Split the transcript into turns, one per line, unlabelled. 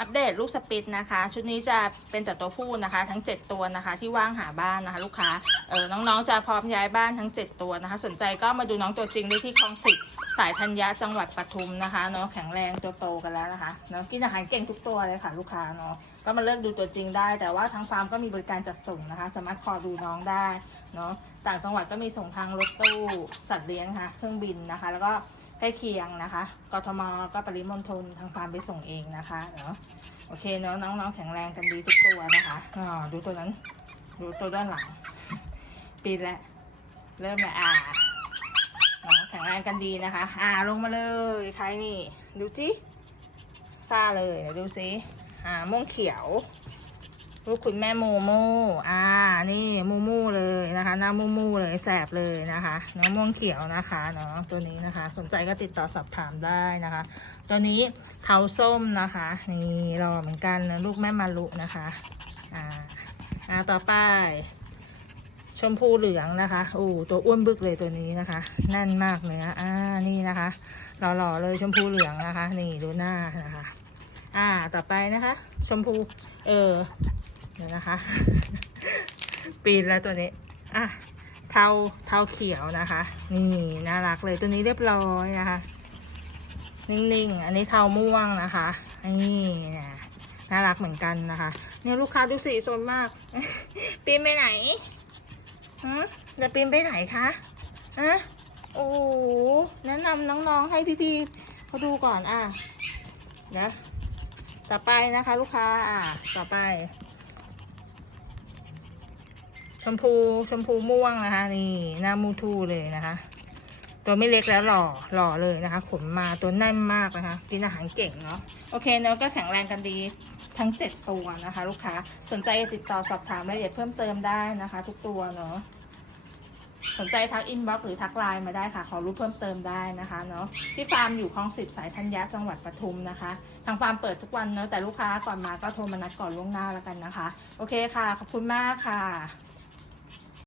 อัปเดตลูกสปิดนะคะ ชุดนี้จะเป็นแต่ตัวผู้นะคะ ทั้ง 7 ตัวนะคะ ที่ว่างหาบ้านนะคะ ลูกค้าเออน้องๆจะพร้อมย้ายบ้านทั้ง 7 ตัวนะคะ สนใจก็มาดูน้องตัวจริงได้ที่คลองสิบสายธัญญาจังหวัดปทุมนะคะเนาะแข็งแรงตัวโตกันแล้วนะคะเนาะกินอาหารเก่งทุกตัวเลยค่ะ ลูกค้าเนาะก็มาเลือกดูตัวจริงได้ แต่ว่าทางฟาร์มก็มีบริการจัดส่งนะคะ สามารถคอดูน้องได้เนาะต่างจังหวัดก็มีส่งทางรถตู้สัตว์เลี้ยงค่ะ เครื่องบินนะคะ แล้วก็ ใกล้เคียงนะคะ กทมก็ปริมณฑลทางฟาร์มไปส่งเองนะคะเนาะโอเคเนาะน้องๆแข็งแรงกันดีทุกตัวนะคะอ๋อดูตัวนั้น ดูตัวด้านหลัง ปีนแล้วเริ่มล้วอ่าน้องแข็งแรงกันดีนะคะ อ่าลงมาเลยใครนี่ ดูจิซ่าเลยเดี๋ยวดูสิอ่าม่วงเขียว ลูกคุณแม่โมโมอ่า นี่มูมูเลยนะคะ หน้ามูมูเลยแสบเลยนะคะเนาะม่วงเขียวนะคะเนาะตัวนี้นะคะ สนใจก็ติดต่อสอบถามได้นะคะ ตัวนี้เทาส้มนะคะ นี่รอเหมือนกันนะลูกแม่มารุนะคะอ่าอ่าต่อไปชมพูเหลืองนะคะโอ้ตัวอ้วนบึกเลยตัวนี้นะคะ แน่นมากเนื้ออ่า นี่นะคะหล่อๆเลยชมพูเหลืองนะคะ นี่ดูหน้านะคะ อ่า ต่อไปนะคะ ชมพู เออ เดี๋ยวนะคะ ปีนแล้วตัวนี้ อะ เทาเทาเขียวนะคะ นี่น่ารักเลยตัวนี้เรียบร้อยนะคะ นิ่งๆ อันนี้เทาม่วงนะคะ นี่น่ารักเหมือนกันนะคะ เนี่ยลูกค้าดูสีสนมาก ปีนไปไหนฮะจะปีนไปไหนคะอะโอ้แนะนำน้องๆให้พี่ๆเขาดูก่อนอะนะต่อไปนะคะ ลูกค้าอะต่อไป ชมพูชมพูม่วงนะคะ นี่หน้ามูทูเลยนะคะ ตัวไม่เล็กแล้วหล่อหล่อเลยนะคะ ขนมาตัวแน่นมากนะคะ กินอาหารเก่งเนาะโอเคเนาะก็แข็งแรงกันดีทั้ง 7 ตัวนะคะ ลูกค้าสนใจติดต่อสอบถามรายละเอียดเพิ่มเติมได้นะคะ ทุกตัวเนาะสนใจทักอินบ็อกซ์หรือทักไลน์มาได้ค่ะ ขอรู้เพิ่มเติมได้นะคะเนาะที่ฟาร์มอยู่คลองสิบสายธัญญาจังหวัดปทุมนะคะ ทางฟาร์มเปิดทุกวันเนาะแต่ลูกค้าก่อนมาก็โทรมานัดก่อนล่วงหน้าแล้วกันนะคะ โอเคค่ะ ขอบคุณมากค่ะ